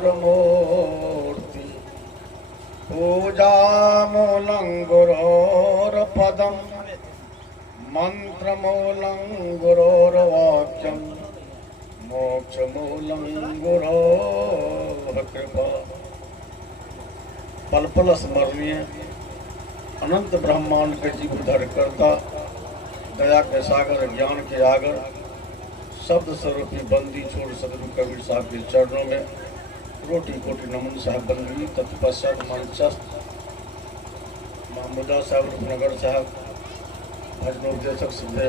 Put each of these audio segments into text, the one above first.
गुरोर्मूर्ति पूजामूलं गुरोर्पदं मंत्रमूलं गुरोर्वाक्यं मोक्षमूलं गुरोः कृपा। पल पल स्मरणीय अनंत ब्रह्मांड के जीवोद्धार करता, दया के सागर, ज्ञान के आगर, शब्द स्वरूपी बंदी छोड़ सदगुरु कबीर साहब के चरणों में कोटि कोटि नमन साहब बंदी। तत्पश्चात मंचस्थ महमूदा साहब, रूपनगर साहब, भजनोपदेशक सिद्धे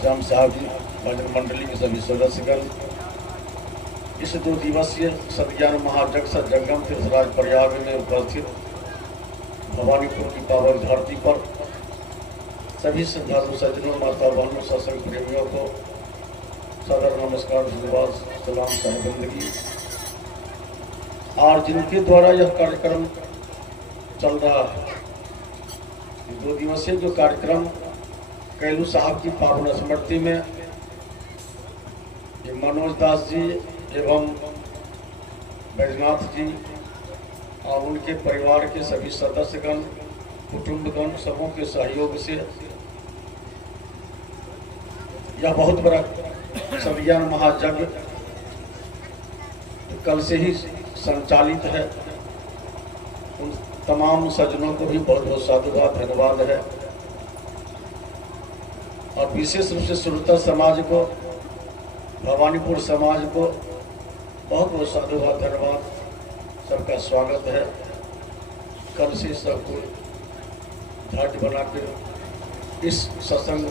श्याम साहब जी, भजन मंडली के सभी सदस्यगण, इस 2 दिवसीय सद्ज्ञान महायज्ञ सज्जंगम तीर्थराज प्रयाग में उपस्थित भवानीपुर की पावन धरती पर सभी श्रद्धालु सज्जनों, माता बहनों, सत्संग प्रेमियों को सदर नमस्कार, धन्यवाद, सलाम, सहबंदगी। और जिनके द्वारा यह कार्यक्रम चल रहा है, 2 दिवसीय जो कार्यक्रम कैलू साहब की पावन स्मृति में ये मनोज दास जी एवं बैजनाथ जी और उनके परिवार के सभी सदस्यगण, कुटुंबगण, सबों के सहयोग से यह बहुत बड़ा सद्ज्ञान महायज्ञ कल से ही संचालित है। उन तमाम सज्जनों को भी बहुत बहुत साधुवाद, धन्यवाद है। और विशेष रूप से श्रोता समाज को, भवानीपुर समाज को बहुत बहुत साधुवाद, धन्यवाद, सबका स्वागत है। कल से सबको घाट बना के इस सत्संग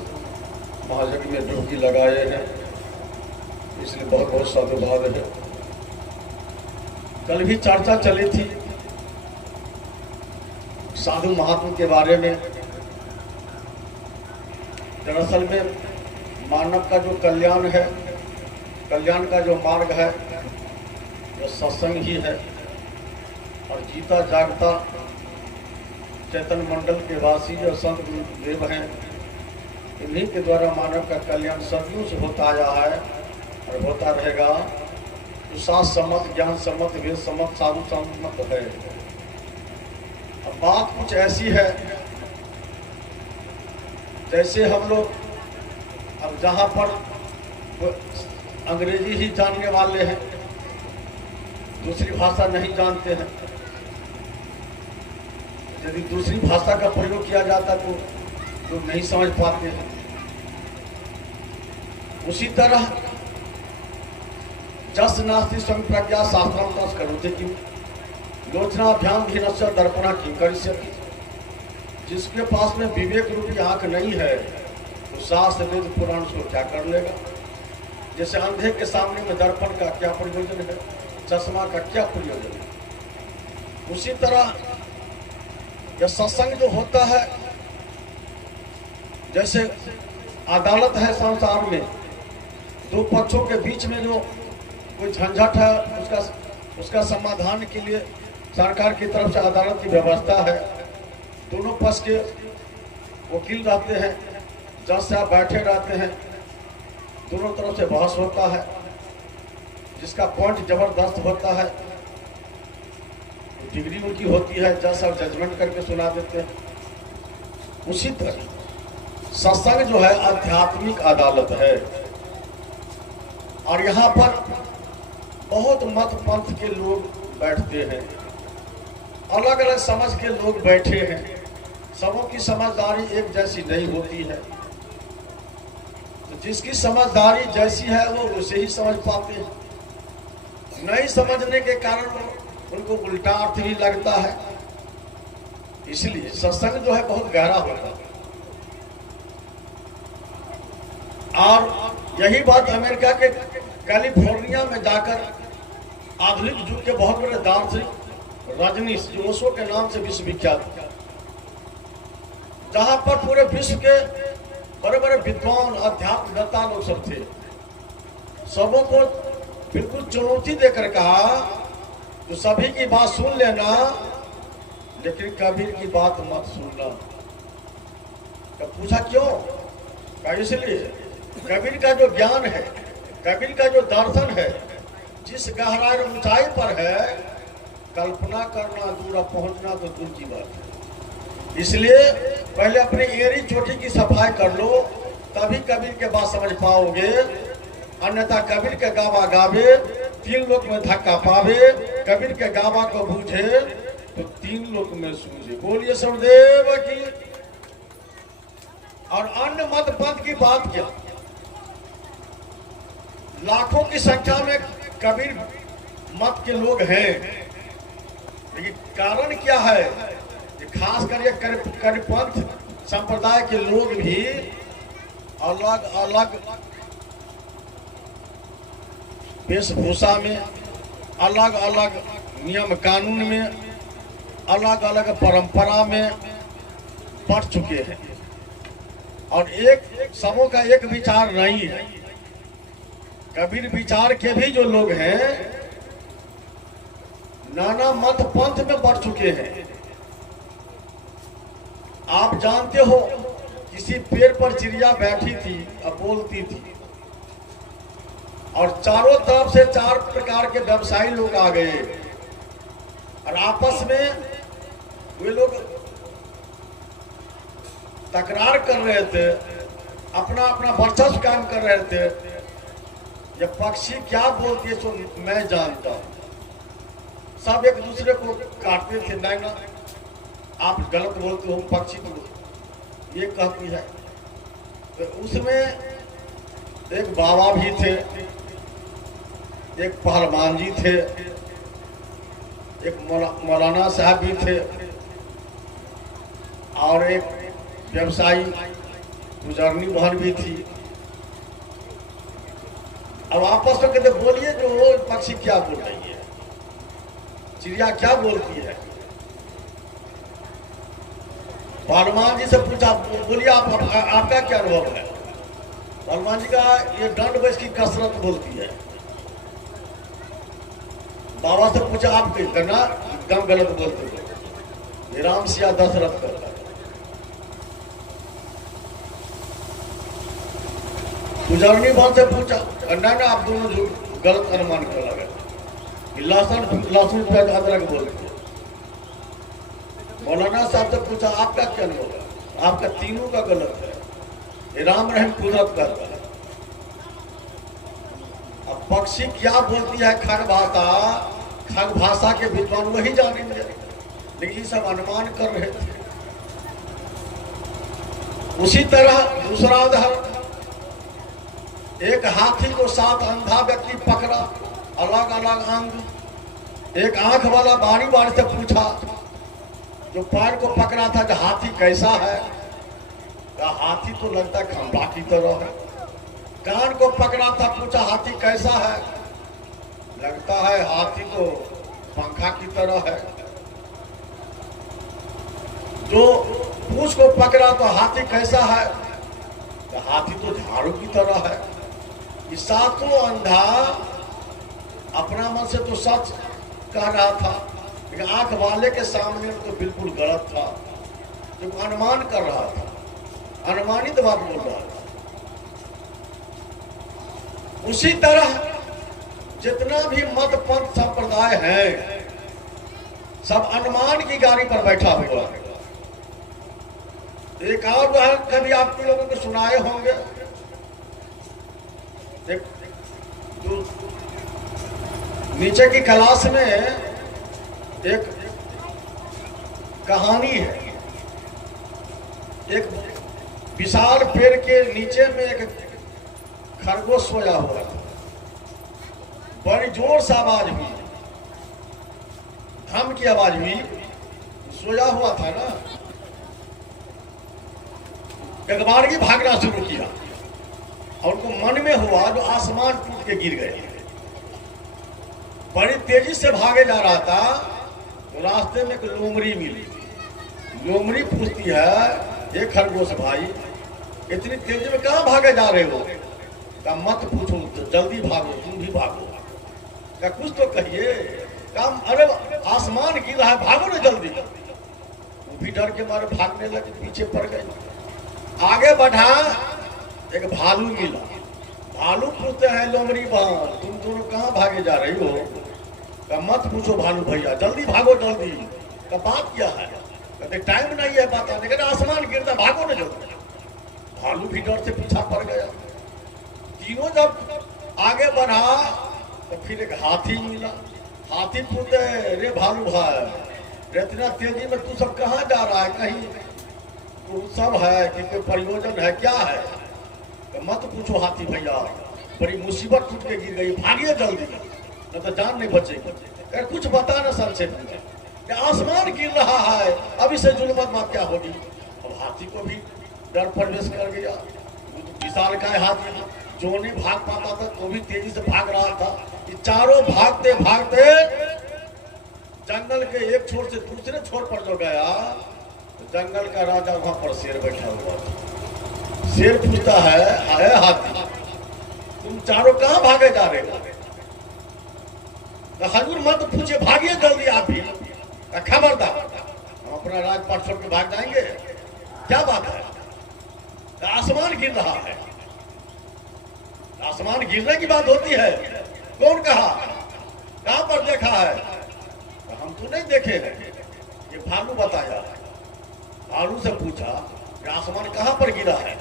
महायज्ञ में डुबकी लगाए हैं, इसलिए बहुत बहुत साधुवाद है। कल भी चर्चा चली थी साधु महात्मा के बारे में। दरअसल में मानव का जो कल्याण है, कल्याण का जो मार्ग है, वो सत्संग ही है। और जीता जागता चैतन्य मंडल के वासी जो संत गुरुदेव हैं, इन्हीं के द्वारा मानव का कल्याण सदियों से होता आया है और होता रहेगा। तो शास्त्र सम्मत, ज्ञान सम्मत, वेद सम्मत, साधु सम्मत है। अब बात कुछ ऐसी है जैसे हम लोग अब जहाँ पर अंग्रेजी ही जानने वाले हैं, दूसरी भाषा नहीं जानते हैं, यदि दूसरी भाषा का प्रयोग किया जाता तो लोग नहीं समझ पाते हैं। उसी तरह जस नास्ति संप्रज्ञा शास्त्रम तस् करोति किम लोचनाभ्याम हीनस्य दर्पणा किम करिष्यति। जिसके पास में विवेक रूपी आंख नहीं है तो शास्त्र वेद पुराण को क्या कर लेगा। जैसे अंधे के सामने में दर्पण का क्या प्रयोजन है, चश्मा का क्या प्रयोजन है। उसी तरह यह सत्संग जो होता है, जैसे अदालत है संसार में, 2 पक्षों के बीच में जो कोई झंझट है, उसका समाधान के लिए सरकार की तरफ से अदालत की व्यवस्था है। दोनों पक्ष के वकील रहते हैं, जज साहब बैठे रहते हैं, दोनों तरफ से बहस होता है, जिसका पॉइंट जबरदस्त होता है, डिग्री उनकी होती है, जज साहब जजमेंट करके सुना देते हैं। उसी तरह सत्संग जो है आध्यात्मिक अदालत है। और यहाँ पर बहुत मत पंथ के लोग बैठते हैं, अलग अलग समझ के लोग बैठे हैं, सबों की समझदारी एक जैसी नहीं होती है। तो जिसकी समझदारी जैसी है वो उसे ही समझ पाते हैं। नहीं समझने के कारण उनको उल्टा अर्थ भी लगता है। इसलिए सत्संग जो है बहुत गहरा होता है। और यही बात अमेरिका के कैलिफोर्निया में जाकर आधुनिक युग के बहुत बड़े दार्शनिक रजनीश, जो ओशो के नाम से विश्वविख्यात, जहां पर पूरे विश्व के बड़े बड़े विद्वान, अध्यात्मवेत्ता लोग सब थे, सबों को बिल्कुल चुनौती देकर कहा तो सभी की बात सुन लेना, लेकिन कबीर की बात मत सुनना। तो पूछा क्यों? इसलिए कबीर का जो ज्ञान है, कबीर का जो दर्शन है, जिस गहराई और ऊंचाई पर है, कल्पना करना दूर, अब पहुंचना तो दूर की बात है। इसलिए पहले अपनी एड़ी चोटी की सफाई कर लो, तभी कबीर के बात समझ पाओगे। अन्यथा कबीर के गावा गावे, 3 लोक में धक्का पावे। कबीर के गावा को बूझे तो 3 लोक में सूझे। बोलिए सवदेव की। और अन्य मत पंथ की बात क्या, लाखों की संख्या में कबीर मत के लोग हैं, लेकिन कारण क्या है? खास करके कबीरपंथ संप्रदाय के लोग भी अलग अलग वेशभूषा में, अलग अलग नियम कानून में, अलग अलग परंपरा में बढ़ चुके हैं और एक समूह का एक विचार नहीं है। कबीर विचार के भी जो लोग हैं नाना मत पंथ में बढ़ चुके हैं। आप जानते हो, किसी पेड़ पर चिड़िया बैठी थी और बोलती थी, और चारों तरफ से 4 प्रकार के व्यवसायी लोग आ गए और आपस में वे लोग तकरार कर रहे थे, अपना अपना वर्चस्व काम कर रहे थे। ये पक्षी क्या बोलती है सो मैं जानता हूं। सब एक दूसरे को काटते थे, नहीं ना आप गलत बोलते हो, पक्षी तो ये कहती है। तो उसमें एक बाबा भी थे, एक पहलवान जी थे, एक मौलाना साहब भी थे और एक व्यवसायी गुजरनी बहन भी थी। अब आपस में कहते बोलिए जो पक्षी क्या बोल रही है, चिड़िया क्या बोलती है। पहलवान जी से पूछा, बोलिए आपका क्या अनुभव है? पहलवान जी का ये दंड बैठ की कसरत बोलती है। बाबा से पूछा आप करना, एकदम गलत बोलते हो, राम सिया दशरथ करता। गुजरनी बात से पूछा, ना आप दोनों जो गलत अनुमान कर लगे, लहसुन प्याज अदरक बोलते। मौलाना साहब से पूछा आपका क्या अनुभव है? आपका तीनों का गलत है, राम रहम कुदरत करता है। अब पक्षी क्या बोलती है खग भाषा के विद्वान वही जानेंगे, लेकिन ये सब अनुमान कर रहे थे। उसी तरह दूसरा उदाहरण, एक हाथी को 7 अंधा व्यक्ति पकड़ा, अलग अलग अंग। एक आंख वाला बारी बारी से पूछा, जो पैर को पकड़ा था कि हाथी कैसा है? कहा हाथी तो लगता है खंभा की तरह है। कान को पकड़ा था, पूछा हाथी कैसा है? लगता है हाथी तो पंखा की तरह है। जो पूंछ को पकड़ा तो हाथी कैसा है? तो हाथी तो झाड़ू की तरह है। ये 7 अंधा अपना मन से तो सच कह रहा था, लेकिन आंख वाले के सामने तो बिल्कुल गलत था, जो अनुमान कर रहा था, अनुमानित बात बोल रहा था। उसी तरह जितना भी मत पंथ संप्रदाय है, सब अनुमान की गाड़ी पर बैठा हुआ है। एक और उदाहरण कभी आप लोगों को सुनाए होंगे, एक जो नीचे की क्लास में एक कहानी है। एक विशाल पेड़ के नीचे में एक खरगोश सोया हुआ था। बड़ी जोर से आवाज हुई, धम की आवाज हुई। सोया हुआ था ना, एक बार ही भागना शुरू किया और उनको मन में हुआ जो आसमान टूट के गिर गए। बड़ी तेजी से भागे जा रहा था तो रास्ते में एक लोमड़ी मिली। लोमड़ी पूछती है, ये खरगोश भाई इतनी तेजी में कहाँ भागे जा रहे हो? का मत पूछो, जल्दी भागो, तुम भी भागो। क्या कुछ तो कहिए। काम अरे आसमान गिर रहा है, भागो ना जल्दी। वो भी डर के मारे भागने लगे, पीछे पड़ गए। आगे बढ़ा, एक भालू मिला। भालू पूछते हैं लोमड़ी बहन, तुम दोनों कहाँ भागे जा रही हो? का मत पूछो भालू भैया, जल्दी भागो जल्दी। का बात क्या है? कहते टाइम नहीं है बात आने का, आसमान गिरता, भागो ना जल्दी। भालू भी डर से पीछा पड़ गया। तीनों जब आगे बढ़ा तो फिर एक हाथी मिला। हाथी पूछते रे भालू भाई, इतना तेजी में तू सब कहाँ जा रहा है? कहीं तो सब है कि कोई प्रयोजन है, क्या है? तो मत पूछो हाथी भैया, बड़ी मुसीबत टूट के गिर गई, भागिए जल्दी न तो जान नहीं बचेगी। कुछ बता ना संक्षेप में, कि आसमान गिर रहा है, अब इसे जुल्मत मत क्या होगी। अब हाथी को भी डर प्रवेश कर गया। विशाल का हाथी जो नहीं भाग पाता था तो भी तेजी से भाग रहा था। कि चारों भागते भागते जंगल के एक छोर से दूसरे छोर पर जो गया तो जंगल का राजा वहां पर शेर बैठा हुआ था। शेर पूछता है हाथी, तुम चारों कहां भागे जा रहे हो? हजूर मत पूछे, भागिए जल्दी आप भी। खबरदार, हम अपना राजपाट छोड़ के भाग जाएंगे? क्या बात है? आसमान गिर रहा है। आसमान गिरने की बात होती है? कौन कहा? कहां पर देखा है? तो हम तो नहीं देखे हैं, ये भालू बताया। भालू से पूछा कि आसमान कहां पर गिरा है?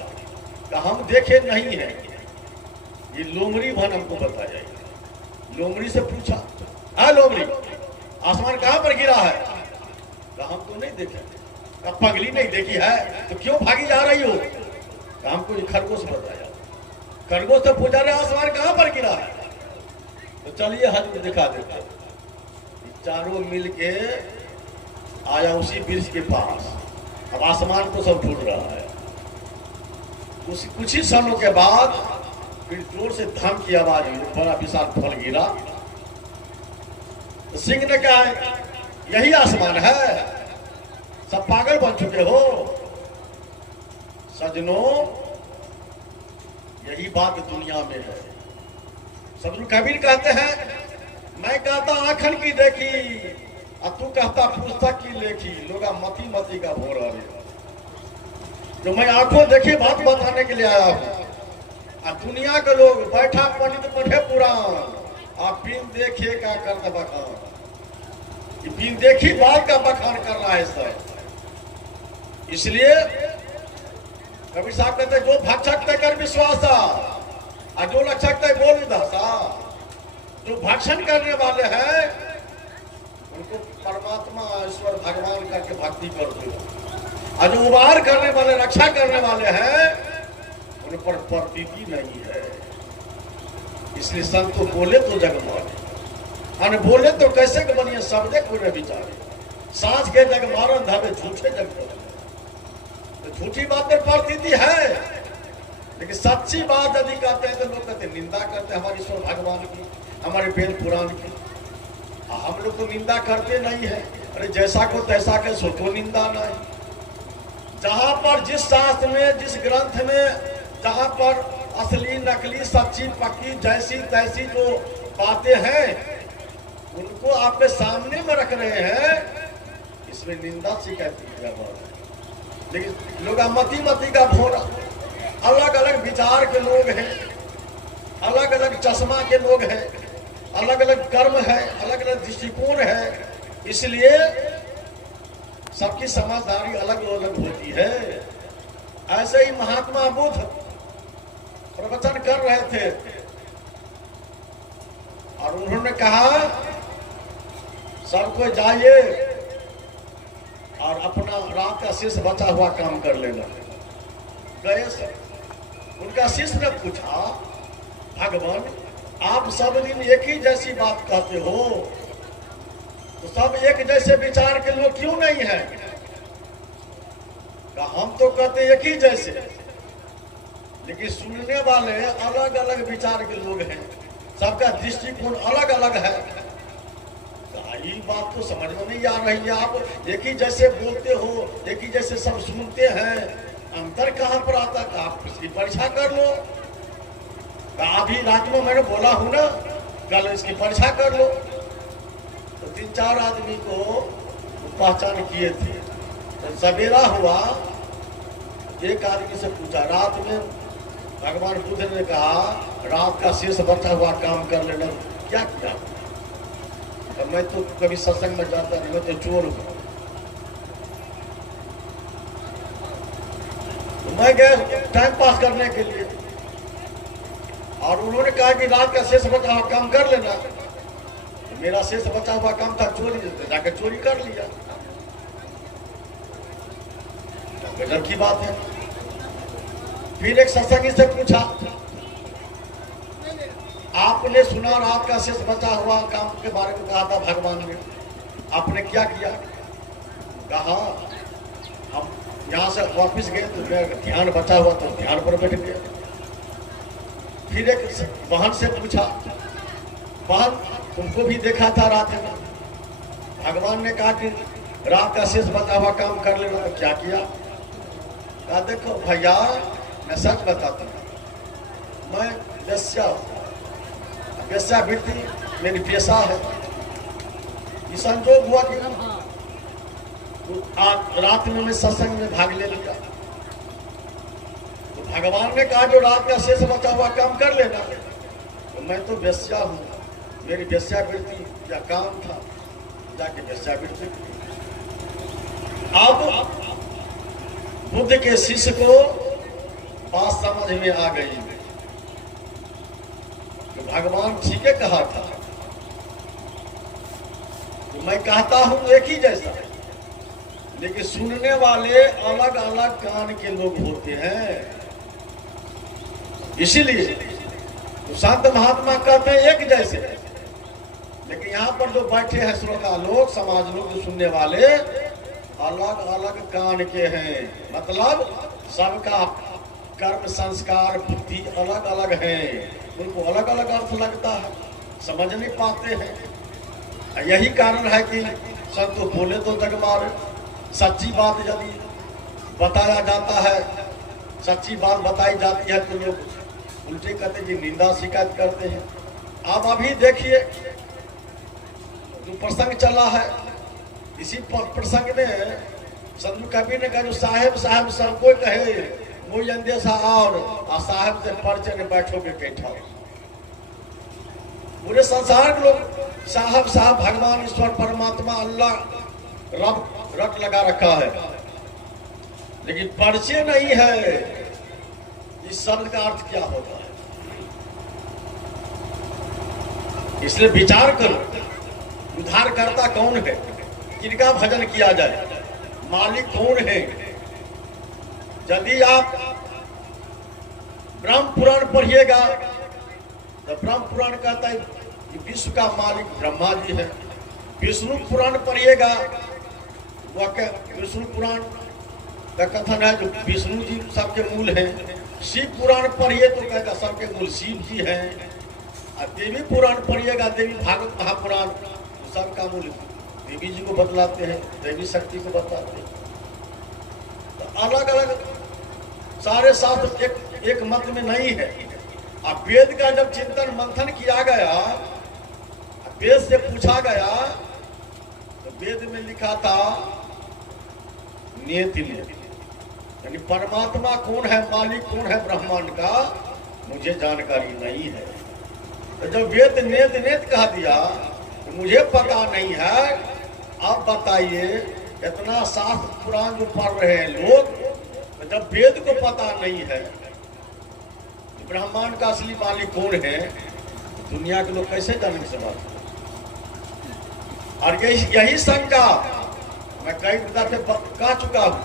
तो हम देखे नहीं है, ये लोमड़ी भन हमको बताया। लोमड़ी से पूछा, हाँ लोमड़ी, आसमान कहां पर गिरा है? तो हम तो नहीं देखे। पगली नहीं देखी है तो क्यों भागी जा रही हो? तो हमको ये खरगोश बताया। खरगोश से पूछा रहे आसमान कहां पर गिरा है? तो चलिए हजूर दिखा देते। चारों मिलके आया उसी वृक्ष के पास। अब आसमान तो सब ढूंढ रहा है। कुछ ही सालों के बाद फिर जोर से धम की आवाज हुई, बड़ा विशाल फल गिरा। तो सिंह ने कहा, यही आसमान है? सब पागल बन चुके हो सजनों, यही बात दुनिया में है। सदगुरु कबीर कहते हैं, मैं कहता आखन की देखी और तू कहता पुस्तक की लेखी, लोगा मती मती का भोर आ रही। जो मैं आंखों देखी बात बताने के लिए आया हूं, और दुनिया के लोग बैठा पंडित पढ़े पुराण, आप बिन देखे का करते बखान। बिन देखी बात का बखान कर रहा है सर। इसलिए कबीर साहब कहते जो भक्षक कर विश्वासा और जो लक्षक बोल दसा। जो भक्षण करने वाले हैं उनको परमात्मा ईश्वर भगवान करके भक्ति करते हो, और जो उबार करने वाले, रक्षा करने वाले हैं उन पर प्रतीति नहीं है। इसलिए संत को बोले तो जग मारे, अन बोले तो कैसे के बनिए शब्दे को न विचारे। सांस के जग मारन धावे झूठे जग मारे। तो झूठी बात में प्रतीति है, लेकिन सच्ची बात यदि कहते हैं तो लोग कहते निंदा करते हैं हमारे ईश्वर भगवान की, हमारे वेद पुराण की। हम लोग तो निंदा करते नहीं है। अरे जैसा को तैसा के सो तो निंदा नहीं। जहां पर जिस शास्त्र में, जिस ग्रंथ में, जहां पर असली नकली सच्ची पक्की जैसी तैसी जो बातें हैं उनको आपके सामने में रख रहे हैं, इसमें निंदा शिकायत की बात है। लेकिन लोग मती मती का भोरा, अलग अलग विचार के लोग हैं, अलग अलग चश्मा के लोग हैं, अलग अलग कर्म है, अलग अलग दृष्टिकोण है। इसलिए सबकी समझदारी अलग अलग होती है। ऐसे ही महात्मा बुद्ध प्रवचन कर रहे थे और उन्होंने कहा सबको जाइए और अपना रात का शेष बचा हुआ काम कर लेना। गए सब। उनका शिष्य ने पूछा, भगवान आप सब दिन एक ही जैसी बात कहते हो, तो सब एक जैसे विचार के लोग क्यों नहीं है? हम तो कहते एक ही जैसे, लेकिन सुनने वाले अलग अलग विचार के लोग हैं, सबका दृष्टिकोण अलग अलग है। ये बात तो समझ में नहीं आ रही है। आप एक ही जैसे बोलते हो, एक ही जैसे सब सुनते हैं, अंतर कहां पर आता है? आप इसकी परीक्षा कर लो। अभी रात में मैंने बोला हूं ना, कल इसकी परीक्षा कर लो। तो 3-4 आदमी को पहचान किए थे। तो सवेरा हुआ, एक आदमी से पूछा, रात में भगवान बुद्ध ने कहा रात का शेष बचा हुआ काम कर लेना। क्या किया? तो मैं तो कभी सत्संग में जाता नहीं, मैं तो चोर हूं। तो मैं गया टाइम पास करने के लिए, और उन्होंने कहा कि रात का शेष बचा हुआ काम कर लेना। तो मेरा शेष बचा हुआ काम था चोरी, जाकर चोरी कर लिया। गजब की बात है। फिर एक सत्संगी से पूछा, आपने सुना रात का शेष बचा हुआ काम के बारे में कहा था भगवान ने, आपने क्या किया? कहा हम यहाँ से वापस गए तो ध्यान बचा हुआ तो ध्यान पर बैठ गए। फिर एक बहन से पूछा, बहन तुमको भी देखा था रात में, भगवान ने कहा कि रात का शेष बचा हुआ काम कर लेना, तो क्या किया? कहा देखो भैया, मैं सच बताता हूँ, मैं वेश्यावृत्ति मेरी पेशा है। ये संजोग हुआ कि आज रात में मैं सत्संग में भाग ले लिया। तो भगवान ने कहा जो रात का शेष बचा हुआ काम कर लेना। तो मैं तो वेश्या हूँ, मेरी वेश्यावृत्ति या काम था, जाके वेश्यावृत्ति। अब बुद्ध के शिष्य को बात समझ में आ गई तो भगवान ठीक है कहा था। तो मैं कहता हूं एक ही जैसा, लेकिन सुनने वाले अलग अलग कान के लोग होते हैं। इसीलिए तो संत महात्मा कहते हैं एक जैसे, लेकिन यहाँ पर जो बैठे हैं श्रोता लोग, समाज लोग, जो सुनने वाले अलग अलग कान के हैं। मतलब सबका कर्म संस्कार बुद्धि अलग अलग है, उनको अलग अलग अर्थ लगता है, समझ नहीं पाते हैं। यही कारण है कि संत बोले तो जग मारे। सच्ची बात यदि बताया जाता है, सच्ची बात बताई जाती है तो लोग उल्टे कहते कि निंदा शिकायत करते हैं। आप अभी देखिए जो प्रसंग चला है, इसी प्रसंग में संत कबीर ने कहा जो साहेब साहेब सबको कहे मुझे अंदेशा और साहेब से परिचय में बैठोगे बैठा। पूरे संसार के लोग साहब साहब भगवान ईश्वर परमात्मा अल्लाह रब रट लगा रखा है, लेकिन परिचय नहीं है इस शब्द का अर्थ क्या होता है। इसलिए विचार करो उद्धारकर्ता कौन है, किनका भजन किया जाए, मालिक कौन है। यदि आप ब्रह्म पुराण पढ़िएगा तो ब्रह्म पुराण कहता है कि विश्व का मालिक ब्रह्मा जी है। विष्णु पुराण पढ़िएगा, वह विष्णु पुराण का कथन है जो विष्णु जी सबके मूल हैं। शिव पुराण पढ़िए तो कहेगा सबके मूल शिव जी हैं। और देवी पुराण पढ़िएगा, देवी भागवत महापुराण सबका मूल देवी जी को बतलाते हैं, देवी शक्ति को बताते हैं। तो अलग अलग सारे शास्त्र एक मत में नहीं है। अब वेद का जब चिंतन मंथन किया गया, वेद से पूछा गया तो वेद में लिखा था नियति नियति, यानी परमात्मा कौन है, मालिक कौन है ब्रह्मांड का, मुझे जानकारी नहीं है। तो जब वेद नेत नेत कह दिया तो मुझे पता नहीं है, आप बताइए इतना शास्त्र पुराण जो पढ़ रहे हैं लोग, तो जब वेद को पता नहीं है तो ब्रह्मांड का असली मालिक कौन है, दुनिया के लोग कैसे जानेंगे सवाल। और यही शंका मैं कई दफे कह चुका हूं।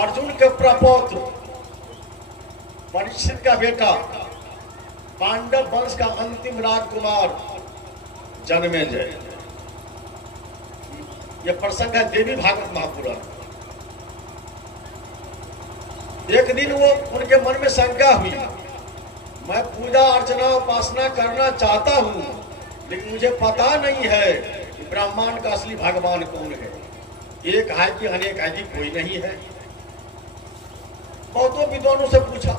अर्जुन के प्रपौत्र परीक्षित का बेटा पांडव वंश का अंतिम राजकुमार जन्मेजय, यह प्रसंग है देवी भागवत महापुराण। एक दिन वो उनके मन में शंका हुई, मैं पूजा अर्चना उपासना करना चाहता हूं, लेकिन मुझे पता नहीं है कि ब्रह्मांड का असली भगवान कौन है। एक है कि अनेक है कि कोई नहीं है। बहुतों विद्वानों से पूछा,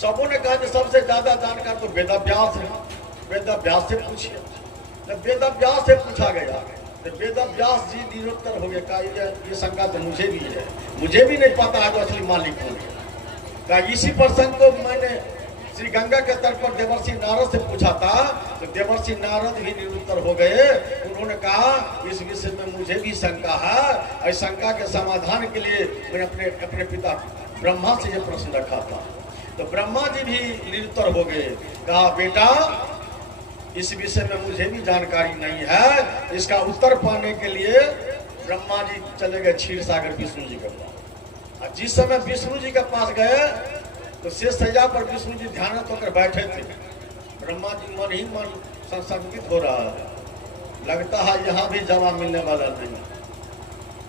सबों ने कहा कि सबसे ज्यादा जानकार तो वेदव्यास है, वेदव्यास से पूछिए। जब वेदव्यास से पूछा गया तो वेदव्यास जी निरुत्तर हो गए। कहा ये शंका तो मुझे भी है, मुझे भी नहीं पता है तो असली मालिक कौन है। इसी प्रसंग को मैंने श्री गंगा के तट पर देवर्षि नारद से पूछा था, तो देवर्षि नारद भी निरुत्तर हो गए। उन्होंने कहा इस विषय में मुझे भी शंका है, इस शंका के समाधान के लिए मैंने अपने पिता ब्रह्मा से यह प्रश्न रखा था। तो ब्रह्मा जी भी निरुत्तर हो गए। कहा बेटा इस विषय में मुझे भी जानकारी नहीं है। इसका उत्तर पाने के लिए ब्रह्मा जी चले गए क्षीर सागर विष्णु जी के पास। और जिस समय विष्णु जी के पास गए तो शेष सैया पर विष्णु जी ध्यानस्थ होकर बैठे थे। ब्रह्मा जी मन ही मन संशंकित हो रहा है, लगता है यहाँ भी जवाब मिलने वाला नहीं।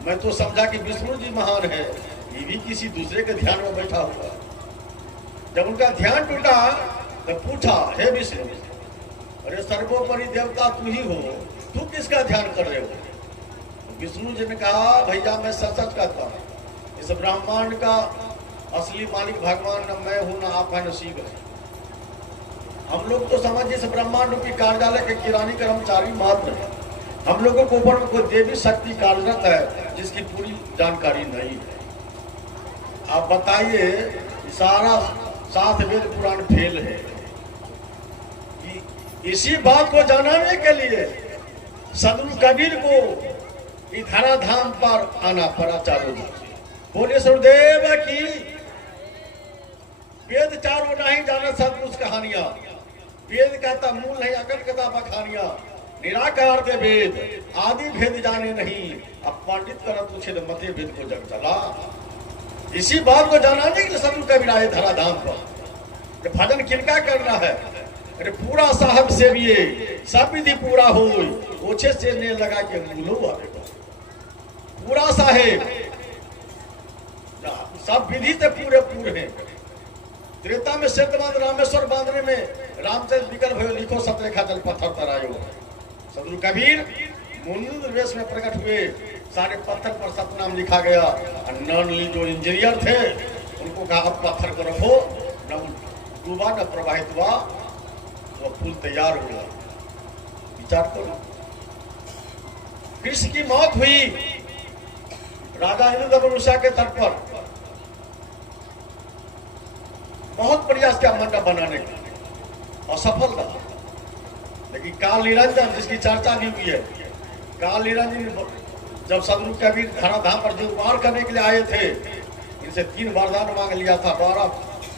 मैं तो समझा कि विष्णु जी महान है, ये भी किसी दूसरे के ध्यान में बैठा हुआ। जब उनका ध्यान टूटा तो पूछा, हे विष्णु, अरे सर्वोपरि देवता तू ही हो, तू किसका ध्यान कर रहे हो? विष्णु जी ने कहा भैया मैं सच सच कहता हूँ, इस ब्रह्मांड का असली मालिक भगवान न मैं हूं, न आप है, न शिव है। हम लोग तो समझिए इस ब्रह्मांड की कार्यालय के किरानी कर्मचारी मात्र है। हम लोगों को ऊपर में कोई देवी शक्ति कार्यरत है जिसकी पूरी जानकारी नहीं है। आप बताइए, सारा 7 वेद पुराण फेल है। इसी बात को जानने के लिए सदगुरु कबीर को धराधाम पर आना पड़ा। चारों बोले सुरदेव की वेद चारों नहीं जाना सदगुरु कहानियां। वेद कहता मूल नहीं अकल कथा बखानियां। निराकार के वेद आदि भेद जाने नहीं, अब पंडित करत तुझे मते वेद को जग चला। इसी बात को जाना नहीं कि सदगुरु कबीर आए धराधाम पर। भजन किनका करना है? अरे पूरा साहब से भी सब विधि पूरा हो, ओछे से ने लगा के मूलो आवे। पूरा साहेब सब विधि से पूरे पूरे हैं। त्रेता में सिद्ध बांध रामेश्वर बांधने में रामचंद्र विकल भयो, लिखो सतरेखा जल पत्थर तरायो। सदगुरु कबीर मुनि वेश में प्रकट हुए, सारे पत्थर पर सतनाम लिखा गया। नॉर्मली जो इंजीनियर थे उनको कहा अब पत्थर को रखो, न डूबा न प्रवाहित हुआ, तो फूल तैयार हुआ। विचार करो, कृष्ण की मौत हुई राजा इंद्रदमन उषा के तट पर। बहुत प्रयास किया मंडप बनाने का, असफल रहा। लेकिन काल निरंजन जिसकी चर्चा भी हुई है, काल निरंजन जब सदगुरु कबीर धराधाम पर जो वार करने के लिए आए थे, इनसे 3 वरदान मांग लिया था, बड़ा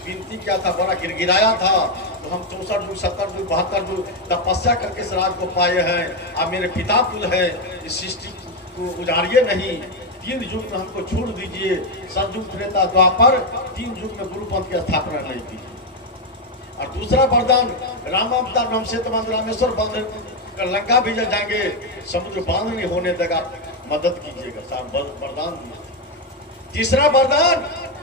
विनती किया था, बड़ा गिड़गिड़ाया था। तो हम 64 युग 70 युग 72 युग तपस्या करके इस राज को पाए हैं। अब मेरे पिता कुल है, इस सृष्टि को उजाड़िए नहीं। 3 युग में हमको छोड़ दीजिए। सतयुग त्रेता द्वापर 3 युग में गुरु पंथ की स्थापना नहीं की। और दूसरा वरदान रामावतार नाम से रामेश्वर बांध कर लंका भेजे जाएंगे, समुद्र बांध नहीं होने देगा, मदद कीजिएगा, साहब वरदान दिए। तीसरा वरदान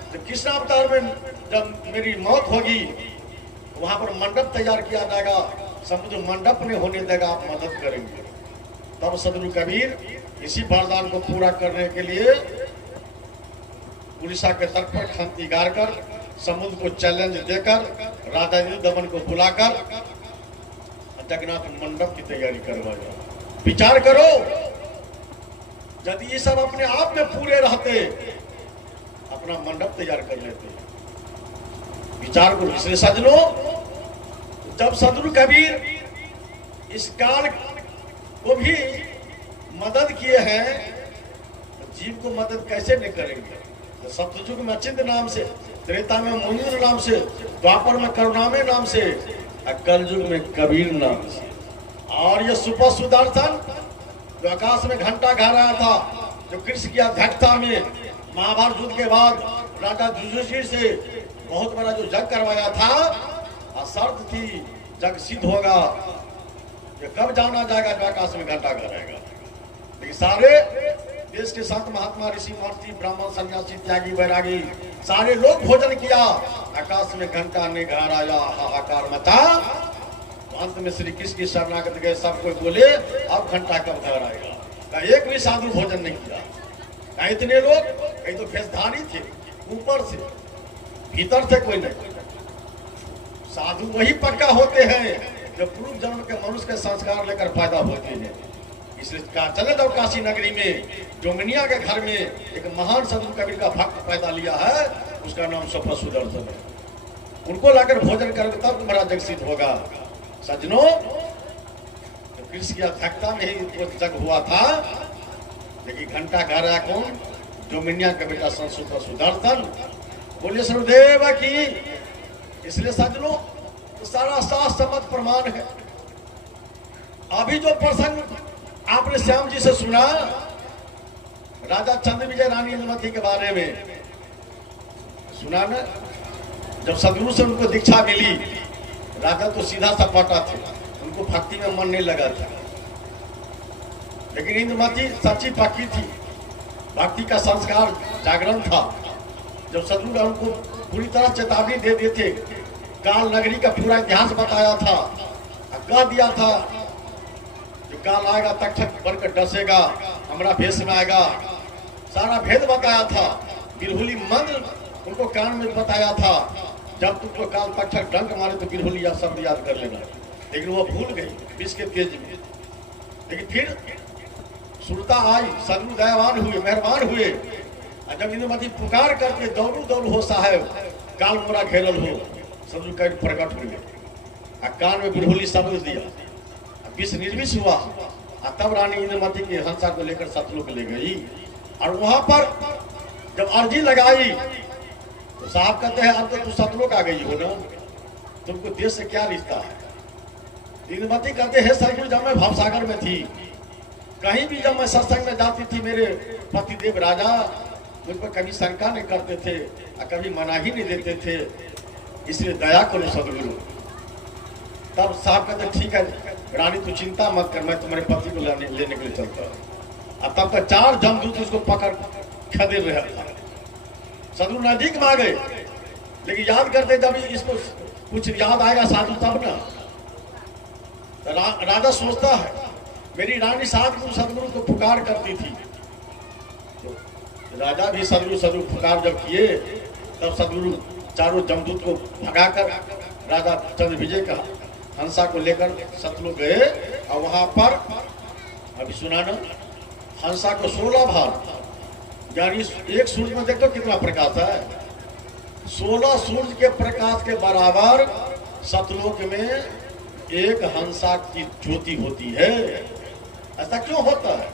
तो कृष्ण अवतार में जब मेरी मौत होगी तो वहां पर मंडप तैयार किया जाएगा, समुद्र मंडप नहीं होने देगा, आप मदद करेंगे। तब सदगुरु कबीर इसी वरदान को पूरा करने के लिए उड़ीसा के तट पर खंती गाड़ कर, समुद्र को चैलेंज देकर, राजा दमन को बुलाकर जगन्नाथ मंडप की तैयारी करवाया। विचार करो, यदि ये सब अपने आप में पूरे रहते, अपना मंडप तैयार कर लेते। विचार करो। इसलिए सज्जनों, जब सदगुरु कबीर इस काल को भी मदद किए हैं, तो जीव को मदद कैसे नहीं करेंगे? तो सतयुग में अचिंत नाम से, त्रेता में मुनीर नाम से, द्वापर में करुणामय नाम से, कलयुग में कबीर नाम से। और ये सुपर सुदर्शन जो आकाश में घंटा गा रहा था, जो कृष्ण की अध्यक्षता में महाभारत युद्ध के बाद राजा युधिष्ठिर से बहुत बड़ा जो जग करवाया था, और शर्त थी जग सिद्ध होगा, ये कब जाना जाएगा जो आकाश में घंटा गा रहेगा। लेकिन सारे देश के संत महात्मा ऋषि महर्षि ब्राह्मण सन्यासी त्यागी वैरागी सारे लोग भोजन किया, आकाश में घंटा ने घर आया, हाहाकार मचा। अंत में श्री कृष्ण की शरणागत गए, सब कोई बोले अब घंटा कब घर आएगा। एक भी साधु भोजन नहीं किया। इतने लोग कहीं तो भेषधारी थे, ऊपर से भीतर से कोई नहीं। साधु वही पक्का होते हैं जो पूर्व जन्म के मनुष्य के संस्कार लेकर पैदा होते हैं। इसलिए चले जाओ काशी नगरी में, जोगनिया के घर में एक महान सदगुरु कबीर का भक्त पैदा लिया है। उसका नाम सफल सुदर्शन है। उनको लाकर भोजन करोगे तब तुम्हारा जग सिद्ध होगा। सज्जनों, तो कृष्ण की अध्यक्षता में ही वो जग हुआ था। लेकिन घंटा घर आया कौन? जो मिन्या का बेटा संसुत सुदर्शन। बोलिए सरुदेव की। इसलिए सज्जनों, तो सारा शास्त्र मत प्रमाण है। अभी जो प्रसंग आपने श्याम जी से सुना राजा चंद्र विजय रानी इंद्रमती के बारे में सुना ना, जब सदगुरु से उनको दीक्षा मिली, राजा तो सीधा सपाटा थे, उनको भक्ति में मन नहीं लगा था। लेकिन इंद्रमती सच्ची पक्की थी, भक्ति का संस्कार जागरण था। जब सदगुरु उनको पूरी तरह चेतावनी दे देते, काल नगरी का पूरा इतिहास बताया था, कह दिया था जो काल आएगा तक तक बनकर डसेगा, हमारा भेष में आएगा, सारा भेद बताया था। बिरहुली मंत्र उनको कान में बताया था, जब तुमको काल तक तक डंक मारे तो बिरहुली या शब्द याद कर लेना। लेकिन वो भूल गई विष के तेज में। लेकिन फिर सुरता आई, सदगुरु दयावान हुए, मेहरबान हुए। और जब इंद्रमती पुकार करके दौड़ू दौड़ू हो साहेब, काल मोरा घेरल हो, सदगुरु का प्रकट हुए, कान में बिरहुली शब्द दिया, विष निर्विष हुआ। तब रानी इंद्रमती की हंसा को लेकर सतलोक ले गई। और वहां पर जब अर्जी लगाई तो साहब कहते हैं अब तो तू सतलोक आ गई हो ना, तुमको देश से क्या रिश्ता है? इंद्रमती कहते हैं सतगुरु, जब मैं भवसागर में थी, कहीं भी जब मैं सत्संग में जाती थी, मेरे पतिदेव राजा मुझ पर कभी शंका नहीं करते थे और कभी मना ही नहीं देते थे, इसलिए दया करो सदगुरु। तब साहब कहते ठीक है रानी, तू चिंता मत कर, मैं तुम्हारे पति को लेने के लिए चलता हूँ। अब तब तक 4 जमदूत उसको पकड़ खदेड़ रहा था। सदगुरु नजदीक में आ गए, लेकिन याद करते जब इसको कुछ याद आएगा साधु तब ना। राजा सोचता है मेरी रानी सदगुरु को पुकार करती थी, तो राजा भी सदगुरु पुकार जब किए, तब सदगुरु 4 जमदूत को भगाकर राजा चंद्र विजय का हंसा को लेकर सतलोक गए। और वहां पर अभी सुना ना, हंसा को 16 भार, यानी एक सूर्य में देखो कितना प्रकाश है, 16 सूर्य के प्रकाश के बराबर सतलोक में एक हंसा की ज्योति होती है। ऐसा क्यों होता है?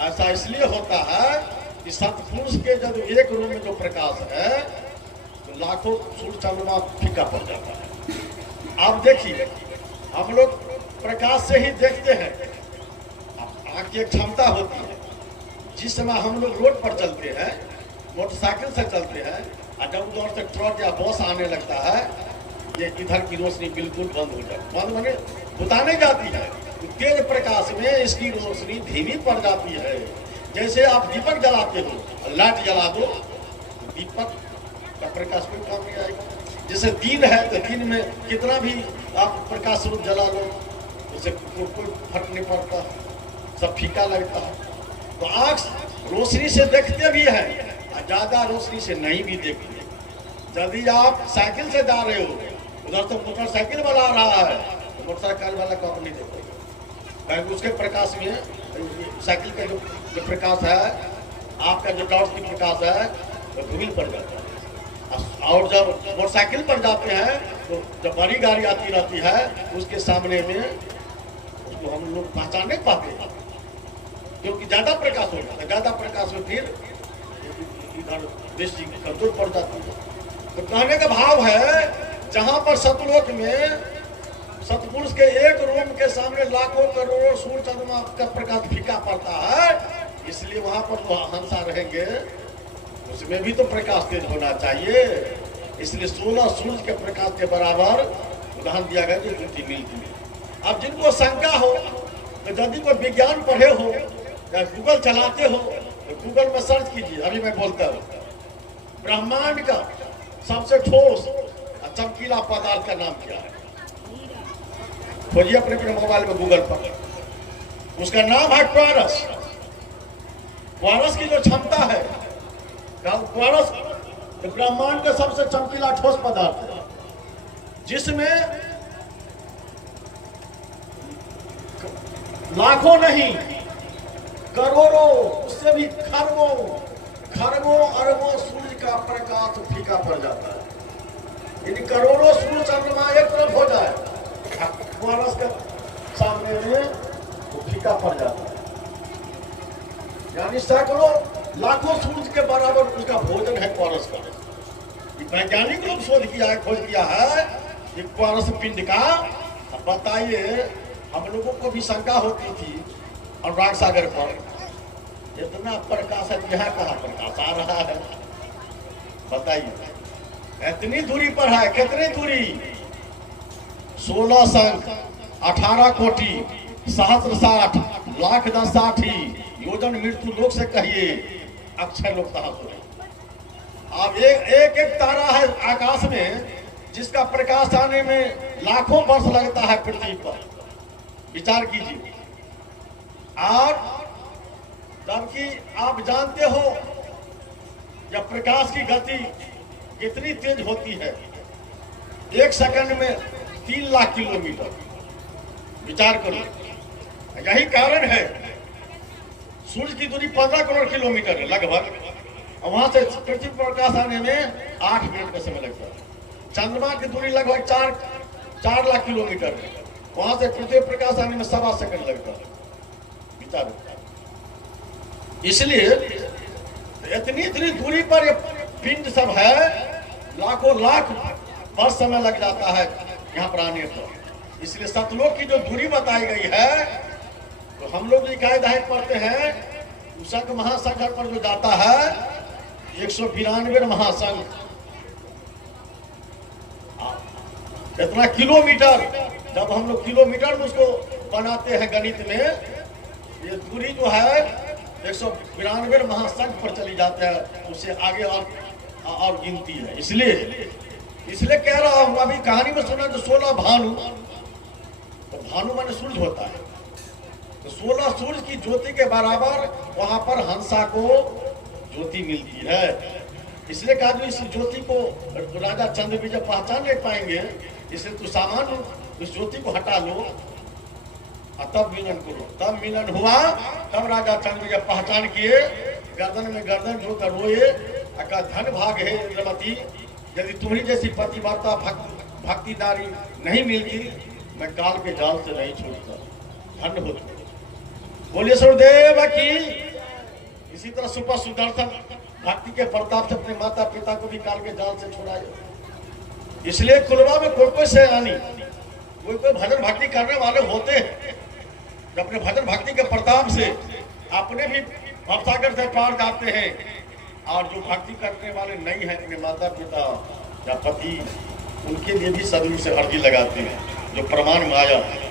ऐसा इसलिए होता है कि सतपुरुष के जब एक रूप में जो प्रकाश है तो लाखों सूर्य चंद्रमा फीका पड़ जाता है। आप देखिए, हम लोग प्रकाश से ही देखते हैं, आँख की एक क्षमता होती है। जिस समय हम लोग रोड पर चलते हैं, मोटरसाइकिल से चलते हैं, और जब उधर से ट्रक या बस आने लगता है, ये इधर की रोशनी बिल्कुल बंद हो जाती है, बंद माने बुताने जाती है। तो तेज प्रकाश में इसकी रोशनी धीमी पड़ जाती है। जैसे आप दीपक जलाते हो, लाइट जला दो, दीपक का प्रकाश कोई काम नहीं आएगा। जैसे दिन है तो दिन में कितना भी आप प्रकाश स्रोत जला लो, उससे कोई फर्क नहीं पड़ता, सब फीका लगता है। तो आँख रोशनी से देखते भी हैं, ज्यादा रोशनी से नहीं भी देखते। यदि आप साइकिल से जा रहे हो, उधर तो मोटरसाइकिल वाला आ रहा है, तो मोटरसाइकिल वाला को आप नहीं देखोगे, उसके प्रकाश में साइकिल का जो प्रकाश है, आपका जो टॉर्च की प्रकाश है, तो धूमिल पड़ जाता है। और जब मोटरसाइकिल पर जाते हैं तो जब बड़ी गाड़ी आती रहती है, उसके सामने में उसको हम लोग पहचान नहीं पाते, क्योंकि ज्यादा प्रकाश हो जाता है। ज्यादा प्रकाश में फिर इधर दृष्टि कमजोर पड़ जाती है। तो कहने का भाव है, जहां पर सतलोक में सतपुरुष के एक रूम के सामने लाखों करोड़ों सूर्य चंद्रमा का प्रकाश फीका पड़ता है, इसलिए वहां पर जो हंसा रहेंगे उसमें भी तो प्रकाश तेज होना चाहिए। इसलिए 16 सूर्य के प्रकाश के बराबर उदाहरण दिया गया जो ज्योति मिलती है। अब जिनको शंका हो, तो यदि कोई विज्ञान पढ़े हो या गूगल चलाते हो, तो गूगल में सर्च कीजिए। अभी मैं बोलता हूँ, ब्रह्मांड का सबसे ठोस और चमकीला पदार्थ का नाम क्या है? खोजिए अपने मोबाइल में गूगल पर, उसका नाम है क्वारस। क्वारस की जो क्षमता है, क्वारस ब्रह्मांड का सबसे चमकीला ठोस पदार्थ है, जिसमें लाखों नहीं करोड़ों, उससे भी खरबों अरबों सूर्य का प्रकाश फीका पड़ जाता है। यदि करोड़ों सूर्य चंद्रमा एक तरफ हो जाए पारस के सामने में वो फीका पड़ जाता है। यानी सैकड़ों लाखों सूर्य के बराबर उसका भोजन है पारस का। वैज्ञानिक लोग शोध किया है, खोज किया है कि पारस पिंड का। अब बताइए, हम लोगों को भी शंका होती थी अनुराग सागर पर, इतना प्रकाश है, यहाँ कहाँ प्रकाश आ रहा है? बताइए, इतनी दूरी पर है। कितनी दूरी? 16 संख 18 कोटि सहस्त्र 60 लाख 10 60 योजन मृत्यु लोक से कहिए अक्षय लोक कहा सुने। अब एक तारा है आकाश में जिसका प्रकाश आने में लाखों वर्ष लगता है पृथ्वी पर। विचार कीजिए। और जबकि आप जानते हो जब प्रकाश की गति कितनी तेज होती है, 1 सेकंड में 3 लाख किलोमीटर। विचार करो। यही कारण है सूर्य की दूरी 15 करोड़ किलोमीटर है लगभग, और वहां से पृथ्वी पर प्रकाश आने में 8 मिनट का समय लगता है। चंद्रमा की दूरी लगभग 4 लाख किलोमीटर है, वहां से पृथ्वी प्रकाश आने में 7 सेकंड लगता है। विचार। इसलिए इतनी दूरी पर ये पिंड सब है, लाखों लाख वर्ष समय लग जाता है यहाँ पर आने पर। इसलिए सतलोक की जो दूरी बताई गई है, तो हम लोग इकाई दहाई पढ़ते हैं शंख महाशंख पर जो जाता है 192 महाशंख, इतना किलोमीटर। जब हम लोग किलोमीटर में उसको बनाते हैं गणित में, ये दूरी जो है 192 महाशंख पर चली जाते हैं, उससे आगे और गिनती है। इसलिए कह रहा हूं, अभी कहानी में सुना जो 16 भानु, तो भानु माने सूरज होता है, तो 16 सूरज की ज्योति के बराबर वहां पर हंसा को ज्योति मिलती है। इसलिए कहा जो इस ज्योति को राजा चंद्र विजय पहचान नहीं पाएंगे, इसलिए तू सामान्य उस ज्योति को हटा लो और तब मिलन करो। तब मिलन हुआ, तब राजा चंद्र विजय पहचान किए, गर्दन में गर्दन जो कर रोए, अका धन भाग है इंद्रमती, यदि तुम्हारी जैसी पतिव्रता भक्ति नारी नहीं मिलती, मैं काल के जाल से नहीं छोड़ता। धन्य हो बोलिए सूर्यदेव की। इसी तरह सुपर सुदर्शन भक्ति के प्रताप से अपने माता पिता को भी काल के जाल से छुड़ाए। इसलिए कुलवा में कोई सयानी, कोई भजन भक्ति करने वाले होते हैं, जो अपने भजन भक्ति के प्रताप से अपने भी भवसागर से पार जाते हैं, और जो भक्ति करने वाले नहीं है अपने माता पिता या पति, उनके लिए भी सदगुरु से अर्जी लगाते हैं, जो प्रमाण में आया है।